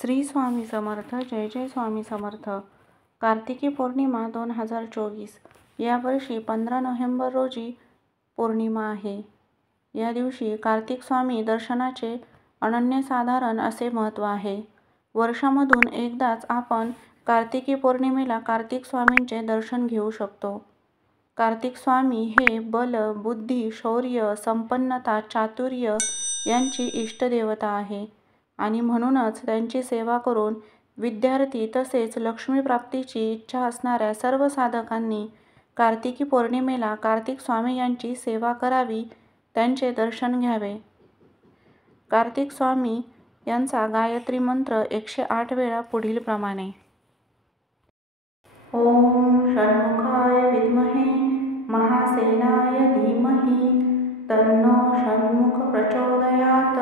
श्री स्वामी समर्थ. जय जय स्वामी समर्थ. कार्तिकी पौर्णिमा 2024. यावर्षी 15 नोव्हेंबर रोजी पौर्णिमा आहे. या दिवशी कार्तिक स्वामी दर्शनाचे अनन्यसाधारण असे महत्त्व आहे. वर्षामधून एकदाच आपण कार्तिकी पौर्णिमेला कार्तिक स्वामींचे दर्शन घेऊ शकतो. कार्तिक स्वामी हे बल, बुद्धी, शौर्य, संपन्नता, चातुर्य यांची इष्टदेवता आहे आणि म्हणूनच त्यांची सेवा करून विद्यार्थी तसेच लक्ष्मी प्राप्तीची इच्छा असणाऱ्या सर्व साधकांनी कार्तिकी पौर्णिमेला कार्तिक स्वामी यांची सेवा करावी, त्यांचे दर्शन घ्यावे. कार्तिक स्वामी यांचा गायत्री मंत्र 108 वेळा पुढील प्रमाणे. ओम षण्मुखाय विद्महे महासेनाय धीमहि तन्नो षण्मुख प्रचोदयात्.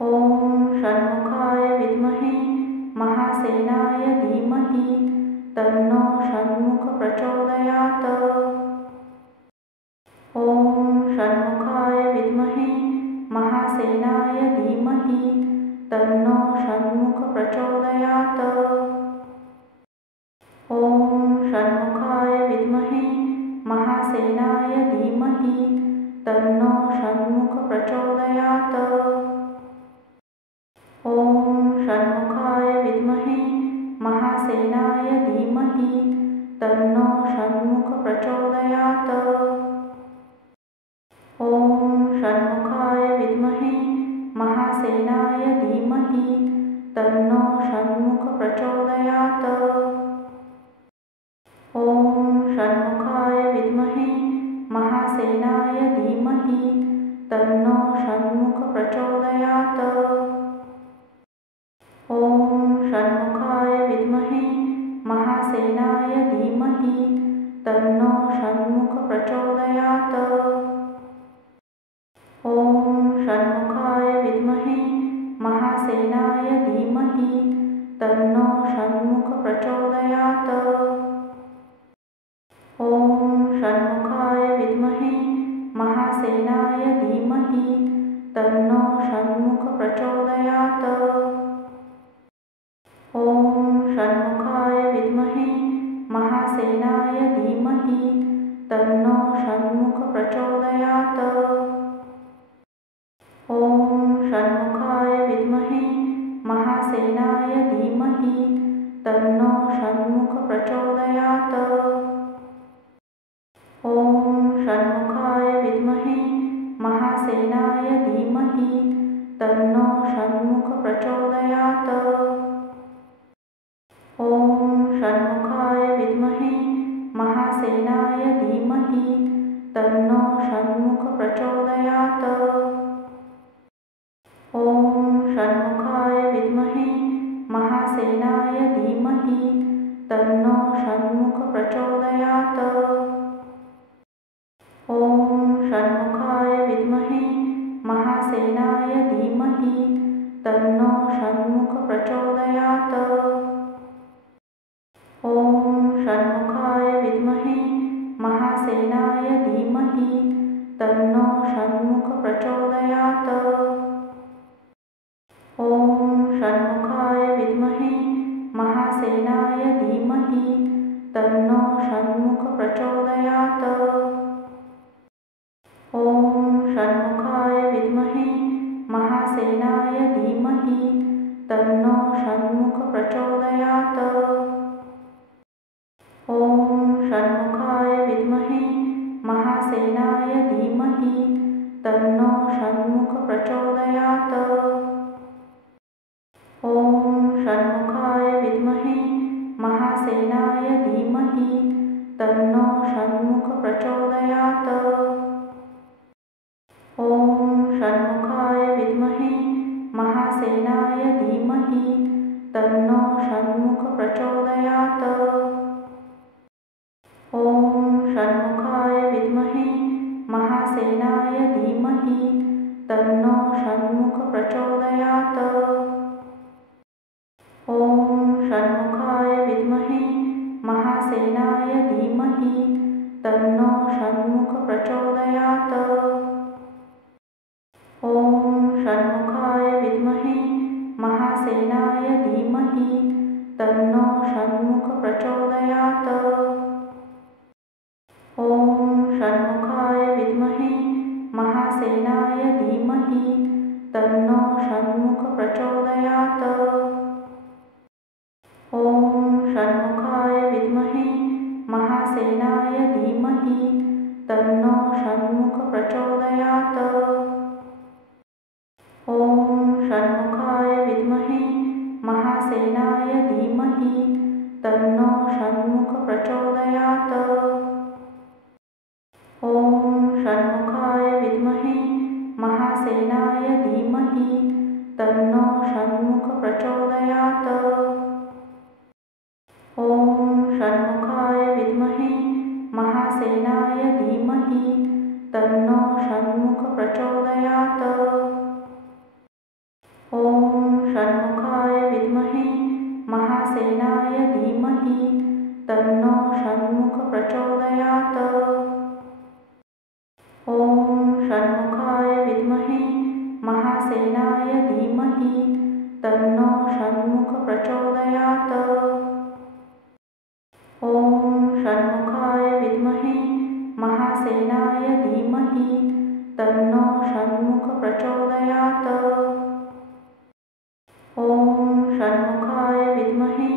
ओम षण्मुखाय विद्महे महासेनाय धीमहि तन्नो षण्मुख प्रचोदयात्. ओम षण्मुखाय विद्महे महासेनाय धीमहि तन्नो षण्मुख प्रचोदयात्. ओम षण्मुखाय विद्महे महासेनाय धीमहि तन्नो षण्मुख प्रचोदयात्. ओम षण्मुखाय विद्महे महासेनाय धीमहि तन्नो षण्मुख प्रचोदयात्. ओम षण्मुखाय विद्महे महासेनाय धीमहि तन्नो षण्मुख प्रचोदयात्. ओम षण्मुखाय विद्महे महासेनाय धीमहि तन्नो षण्मुख प्रचोदयात्. ओम षण्मुखाय विद्महे महासेनाय धीमहि तन्नो षण्मुख प्रचोदयात्. ओम षण्मुखाय विद्महे महासेनाय धीमहि तन्नो षण्मुख प्रचोदयात्. ओम षण्मुखाय विद्महे महासेनाय धीमहि तन्नो षण्मुख प्रचोदयात्. ओम षण्मुखाय विद्महे महासेनाय धीमहि तन्नो षण्मुख प्रचोदयात्. ओम षण्मुखाय विद्महे महासेनाय धीमहि तन्नो षण्मुख प्रचोदयात्. ओम षण्मुखाय विद्महे महासेनाय धीमहि तन्नो षण्मुख प्रचोदयात्. ओम षण्मुखाय विद्महे महासेनाय धीमहि तन्नो षण्मुख प्रचोदयात्. ओम षण्मुखाय विद्महे महासेनाय धीमहि तन्नो षण्मुख प्रचोदयात्. ओम षण्मुखाय विद्महे महासेनाय धीमहि तन्नो षण्मुख प्रचोदयात्. ओम षण्मुखाय विद्महे महासेनाय धीमहि तन्नो षण्मुख प्रचोदयात्. ओम षण्मुखाय विद्महे महासेनाय धीमहि तन्नो षण्मुख प्रचोदयात्. ओम षण्मुखाय विद्महे महासेनाय धीमहि तन्नो षण्मुख प्रचोदयात्. ओम षण्मुखाय विद्महे महासेनाय धीमहि तन्नो षण्मुख प्रचोदयात्. ओम षण्मुखाय विद्महे महासेनाय धीमहि तन्नो षण्मुख प्रचोदयात्. ओम षण्मुखाय विद्महे महासेनाय धीमहि तन्नो षण्मुख प्रचोदयात्. ओम षण्मुखाय विद्महे महासेनाय धीमहि तन्नो षण्मुख प्रचोदयात्. ओम षण्मुखाय विद्महे महासेनाय धीमहि तन्नो षण्मुख प्रचोदयात्. ओम षण्मुखाय विद्महे महासेनाय धीमहि तन्नो षण्मुख प्रचोदयात्। ॐ षण्मुखाय विद्महे महासेनाय धीमहि तन्नो षण्मुख प्रचोदयात्। ॐ षण्मुखाय विद्महे महासेनाय धीमहि तन्नो षण्मुख प्रचोदयात्। ॐ षण्मुखाय विद्महे महासेनाय धीमहि तन्नो षण्मुख प्रचोदयात्। ॐ षण्मुखाय विद्महे महासेनाय धीमहि तन्नो षण्मुख प्रचोदयात्। ॐ षण्मुखाय विद्महे महासेनाय धीमहि तन्नो षण्मुख प्रचोदयात्। ॐ षण्मुखाय विद्महे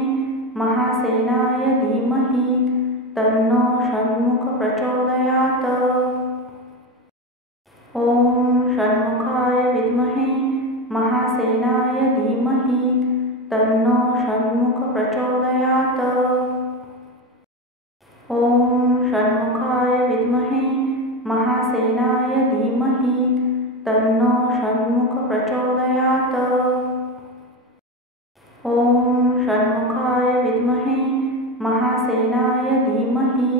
महासेनाय धीमहि तन्नो षण्मुख प्रचोदयात्। ॐ षण्मुखाय विद्महे महासेनाय धीमहि तन्नो षण्मुख प्रचोदयात्। ॐ षण्मुखाय विद्महे महासेनाय धीमहि तन्नो षण्मुख प्रचोदयात्। ॐ षण्मुखाय विद्महे महासेनाय धीमहि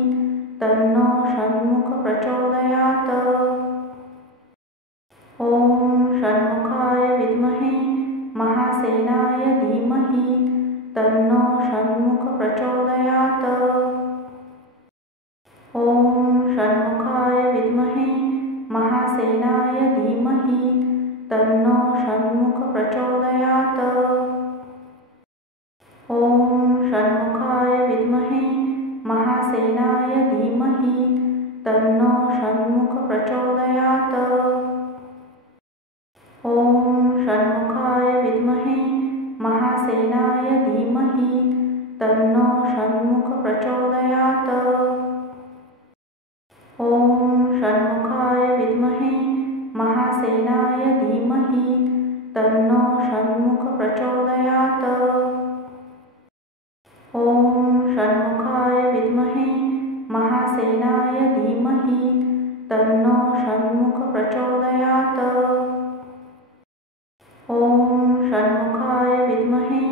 तन्नो षण्मुख प्रचोदयात्। ॐ षण्मुखाय विद्महे महासेनाय धीमहि तन्नो षण्मुख प्रचोदयात्। ॐ षण्मुखाय विद्महे महासेनाय धीमहि तन्नो षण्मुख प्रचोदयात्। ॐ षण्मुखाय विद्महे महासेनाय धीमहि तन्नो षण्मुख प्रचोदयात्। ॐ षण्मुखाय विद्महे महासेनाय धीमहि तन्नो षण्मुख प्रचोदयात्। ॐ षण्मुखाय विद्महे महासेनाय धीमहि तन्नो षण्मुख प्रचोदयात्। ॐ षण्मुखाय विद्महे महासेनाय धीमहि तन्नो षण्मुख प्रचोदयात्। ॐ षण्मुखाय विद्महे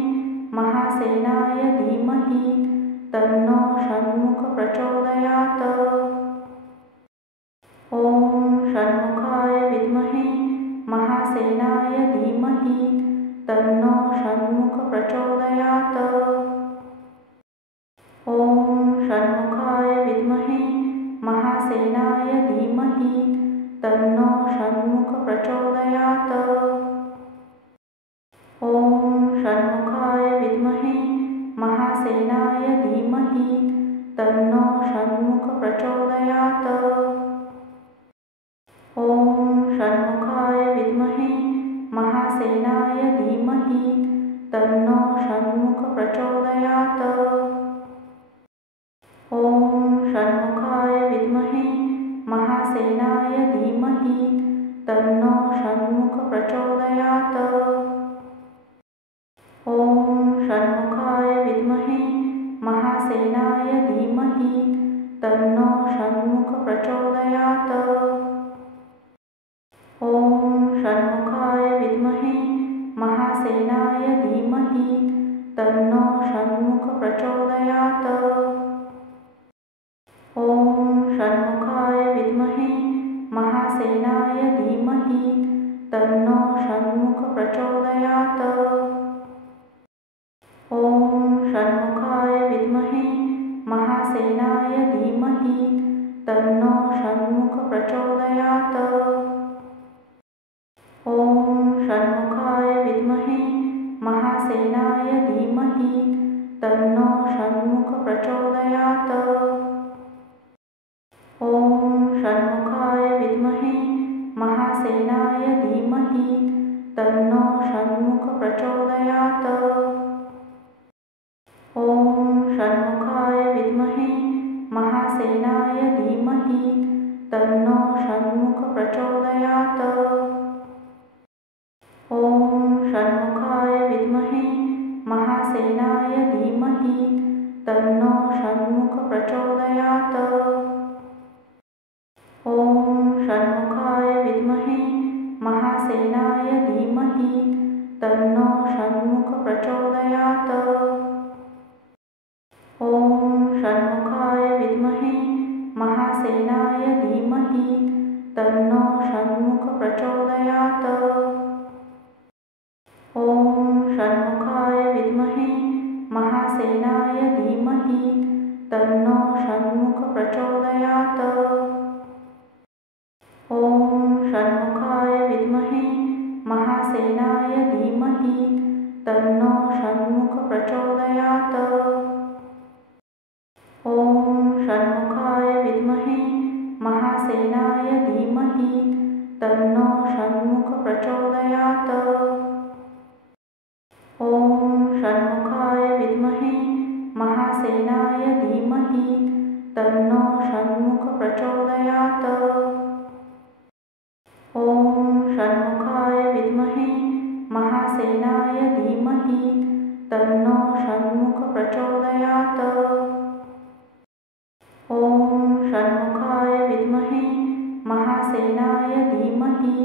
महासेनाय धीमहि तन्नो षण्मुख प्रचोदयात्। ॐ षण्मुखाय विद्महे महासेनाय धीमहि तन्नो षण्मुख प्रचोदयात्। ॐ षण्मुखाय विद्महे महासेनाय धीमहि तन्नो षण्मुख प्रचोदयात्। ॐ षण्मुखाय विद्महे महासेनाय धीमहि तन्नो षण्मुख प्रचोदयात्। ॐ षण्मुखाय विद्महे महासेनाय धीमहि तन्नो षण्मुख प्रचोदयात्। ॐ षण्मुखाय विद्महे महासेनाय धीमहि तन्नो षण्मुख प्रचोदयात्। ॐ षण्मुखाय विद्महे महासेनाय धीमहि तन्नो षण्मुख प्रचोदयात्। ॐ षण्मुखाय विद्महे महासेनाय धीमहि तन्नो षण्मुख प्रचोदयात्। ॐ षण्मुखाय विद्महे महासेनाय धीमहि तन्नो षण्मुख प्रचोदयात्। ॐ षण्मुखाय विद्महे महासेनाय धीमहि तन्नो षण्मुख प्रचोदयात्। ॐ षण्मुखाय विद्महे महासेनाय धीमहि तन्नो षण्मुख प्रचोदयात्। ॐ षण्मुखाय विद्महे महासेनाय धीमहि तन्नो षण्मुख प्रचोदयात्। ॐ षण्मुखाय विद्महे महासेनाय धीमहि तन्नो षण्मुख प्रचोदयात्। ॐ षण्मुखाय विद्महे महासेनाय महासेनाय धीमहि तन्नो षण्मुख प्रचोदयात्। ॐ षण्मुखाय विद्महे महासेनाय धीमहि तन्नो षण्मुख प्रचोदयात्। ॐ षण्मुखाय विद्महे महासेनाय धीमहि तन्नो षण्मुख प्रचोदयात्। ॐ षण्मुखाय विद्महे महासेनाय धीमहि तन्नो षण्मुख प्रचोदयात्। ॐ षण्मुखाय विद्महे महासेनाय धीमहि तन्नो षण्मुख प्रचोदयात्। ॐ षण्मुखाय विद्महे महासेनाय धीमहि तन्नो षण्मुख प्रचोदयात्। ॐ षण्मुखाय विद्महे महासेनाय धीमहि तन्नो षण्मुख प्रचोदयात्। ॐ षण्मुखाय विद्महे महासेनाय धीमहि तन्नो षण्मुख प्रचोदयात्। ॐ षण्मुखाय विद्महे महासेनाय धीमहि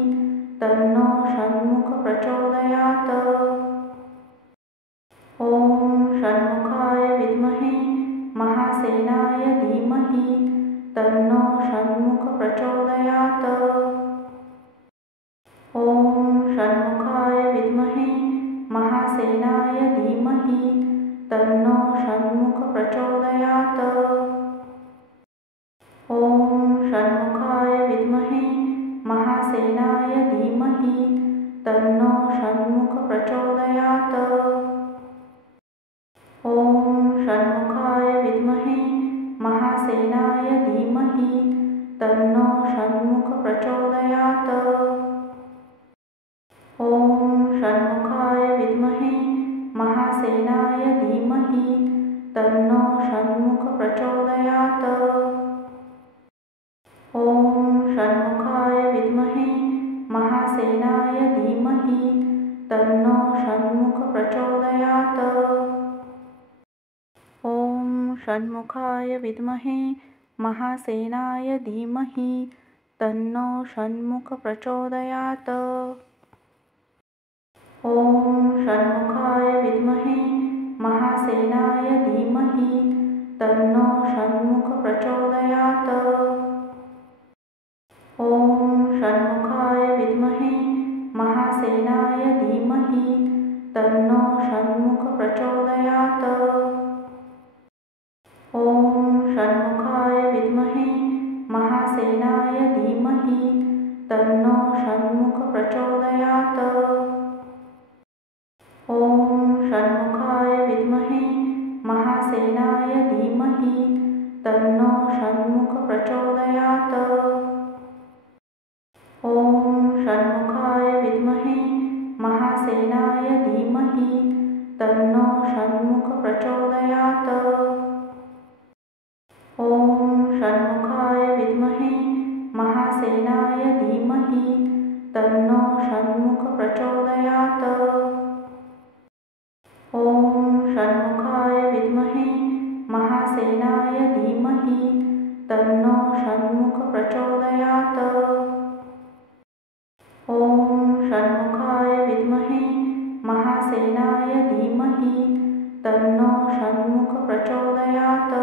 तन्नो षण्मुख प्रचोदयात्। ॐ षण्मुखाय विद्महे महासेनाय धीमहि तन्नो षण्मुख प्रचोदयात्। ॐ षण्मुखाय विद्महे महासेनाय धीमहि तन्नो षण्मुख प्रचोदयात्। ॐ षण्मुखाय विद्महे महासेनाय धीमहि तन्नो षण्मुख प्रचोदयात्। ॐ षण्मुखाय विद्महे महासेनाय धीमहि तन्नो षण्मुख प्रचोदयात्। ॐ षण्मुखाय विद्महे महासेनाय धीमहि तन्नो षण्मुख प्रचोदयात्। ॐ षण्मुखाय विद्महे महासेनाय धीमहि तन्नो षण्मुख प्रचोदयात्। ॐ षण्मुखाय विद्महे महासेनाय धीमहि तन्नो षण्मुख प्रचोदयात्। ॐ षण्मुखाय विद्महे महासेनाय धीमहि तन्नो षण्मुख प्रचोदयात्। ॐ षण्मुखाय विद्महे महासेनाय धीमहि तन्नो षण्मुख प्रचोदयात्। ॐ षण्मुखाय विद्महे महासेनाय धीमहि तन्नो षण्मुख प्रचोदयात्। ॐ षण्मुखाय विद्महे महासेनाय धीमहि तन्नो षण्मुख प्रचोदयात्। ॐ षण्मुखाय विद्महे महासेनाय धीमहि तन्नो षण्मुख प्रचोदयात्। ॐ षण्मुखाय विद्महे महासेनाय धीमहि तन्नो षण्मुख प्रचोदयात्। ॐ षण्मुखाय विद्महे महासेनाय धीमहि तन्नो षण्मुख प्रचोदयात्। ॐ षण्मुखाय विद्महे महासेनाय धीमहि तन्नो षण्मुख प्रचोदयात्।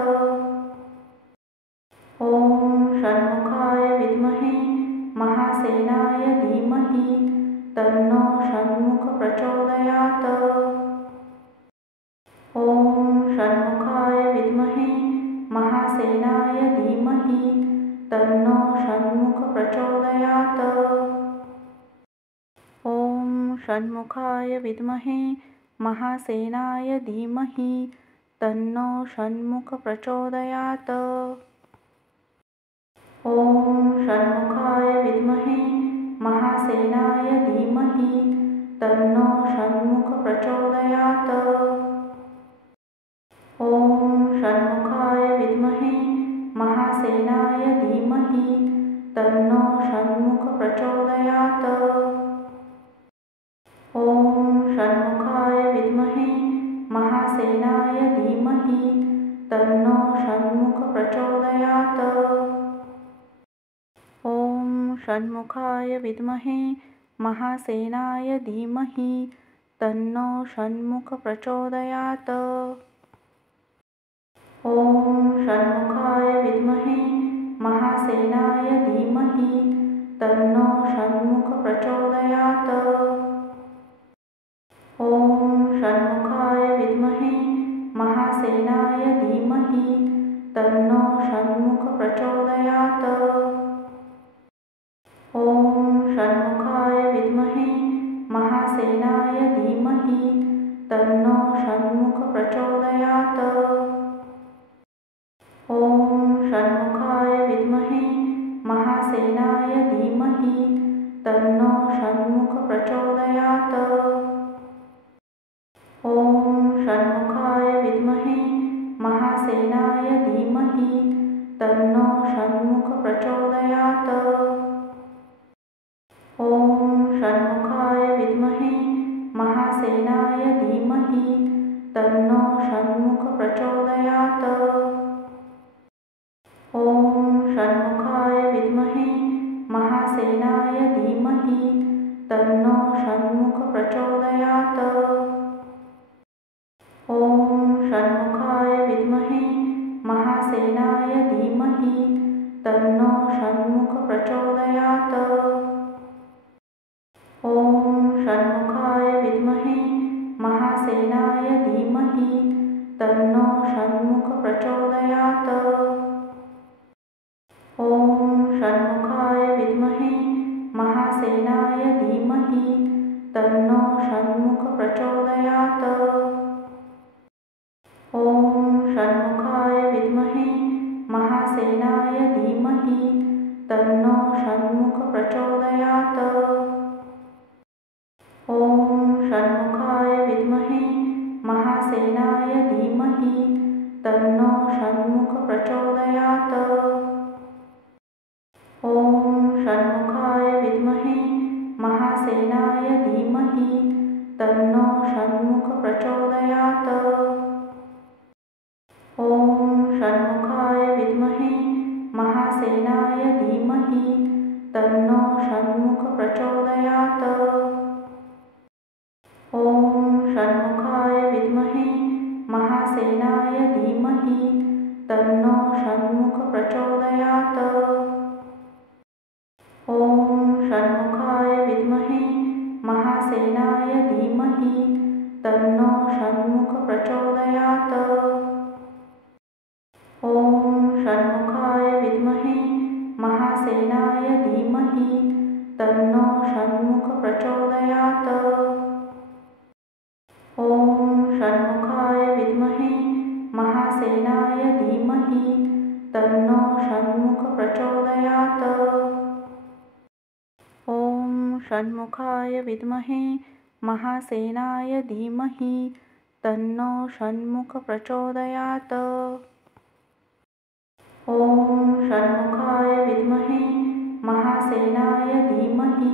ॐ षण्मुखाय विद्महे महासेनाय धीमहि तन्नो षण्मुख प्रचोदयात्। ॐ षण्मुखाय विद्महे महासेनाय धीमहि तन्नो षण्मुख प्रचोदयात्। ॐ षण्मुखाय विद्महे महासेनाय धीमहि तन्नो षण्मुख प्रचोदयात्। ॐ षण्मुखाय विद्महे महासेनाय धीमहि तन्नो षण्मुख प्रचोदयात्। ॐ षण्मुखाय विद्महे महासेनाय धीमहि तन्नो षण्मुख प्रचोदयात्। ॐ षण्मुखाय विद्महे महासेनाय धीमहि तन्नो षण्मुख प्रचोदयात्। ॐ षण्मुखाय विद्महे महासेनाय धीमहि तन्नो षण्मुख प्रचोदयात्। ॐ षण्मुखाय विद्महे महासेनाय धीमहि तन्नो षण्मुख प्रचोदयात्। ॐ षण्मुखाय विद्महे महासेनाय धीमहि तन्नो षण्मुख प्रचोदयात्। ॐ षण्मुखाय विद्महे महासेनाय धीमहि तन्नो षण्मुख प्रचोदयात्। ॐ षण्मुखाय विद्महे महासेनाय धीमहि तन्नो षण्मुख प्रचोदयात्। ॐ षण्मुखाय विद्महे महासेनाय धीमहि तन्नो षण्मुख प्रचोदयात्। ॐ षण्मुखाय विद्महे महासेनाय धीमहि तन्नो षण्मुख प्रचोदयात्। ॐ षण्मुखाय विद्महे महासेनाय धीमहि तन्नो षण्मुख प्रचोदयात्। ॐ षण्मुखाय विद्महे महासेनाय धीमहि तन्नो षण्मुख प्रचोदयात्। ॐ षण्मुखाय विद्महे महासेनाय धीमहि तन्नो षण्मुख प्रचोदयात्। ॐ षण्मुखाय विद्महे महासेनाय धीमहि तन्नो षण्मुख प्रचोदयात्। ॐ षण्मुखाय विद्महे महासेनाय धीमहि तन्नो षण्मुख प्रचोदयात्। ॐ षण्मुखाय विद्महे महासेनाय धीमहि तन्नो षण्मुख प्रचोदयात्। ॐ षण्मुखाय विद्महे महासेनाय धीमहि तन्नो षण्मुख प्रचोदयात्। ॐ षण्मुखाय विद्महे महासेनाय धीमहि तन्नो षण्मुख प्रचोदयात्। ॐ षण्मुखाय विद्महे महासेनाय धीमहि तन्नो षण्मुख प्रचोदयात्। ॐ षण्मुखाय विद्महे महासेनाय धीमहि तन्नो षण्मुख प्रचोदयात्। ॐ षण्मुखाय विद्महे महासेनाय धीमहि तन्नो षण्मुख प्रचोदयात्। ॐ षण्मुखाय विद्महे महासेनाय धीमहि तन्नो षण्मुख प्रचोदयात्। ॐ षण्मुखाय विद्महे महासेनाय धीमहि तन्नो षण्मुख प्रचोदयात्। ॐ षण्मुखाय विद्महे महासेनाय धीमहि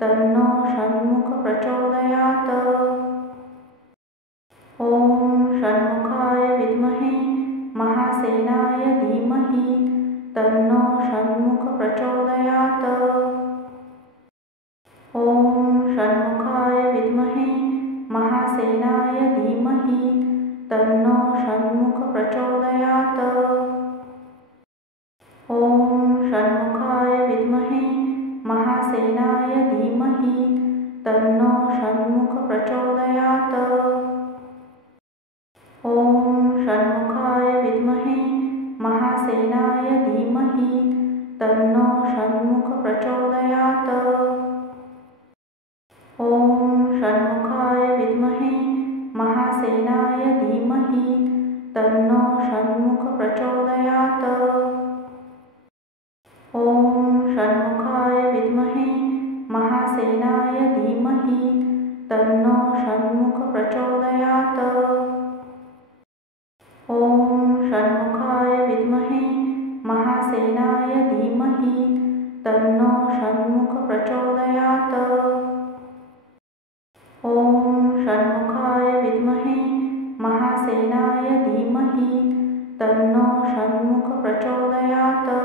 तन्नो षण्मुख प्रचोदयात्। ॐ षण्मुखाय विद्महे महासेनाय धीमहि तन्नो षण्मुख प्रचोदयात्। ॐ षण्मुखाय विद्महे महासेनाय धीमहि तन्नो षण्मुख प्रचोदयात्। ॐ षण्मुखाय विद्महे महासेनाय धीमहि तन्नो षण्मुख प्रचोदयात्। ॐ षण्मुखाय विद्महे महासेनाय धीमहि तन्नो षण्मुख प्रचोदयात्। ॐ षण्मुखाय विद्महे महासेनाय धीमहि तन्नो षण्मुख प्रचोदयात्। ॐ षण्मुखाय विद्महे महासेनाय धीमहि तन्नो षण्मुख प्रचोदयात्। ॐ षण्मुखाय विद्महे महासेनाय धीमहि तन्नो षण्मुख प्रचोदयात्। ॐ षण्मुखाय विद्महे धीमहि तन्नो षण्मुख प्रचोदयात्।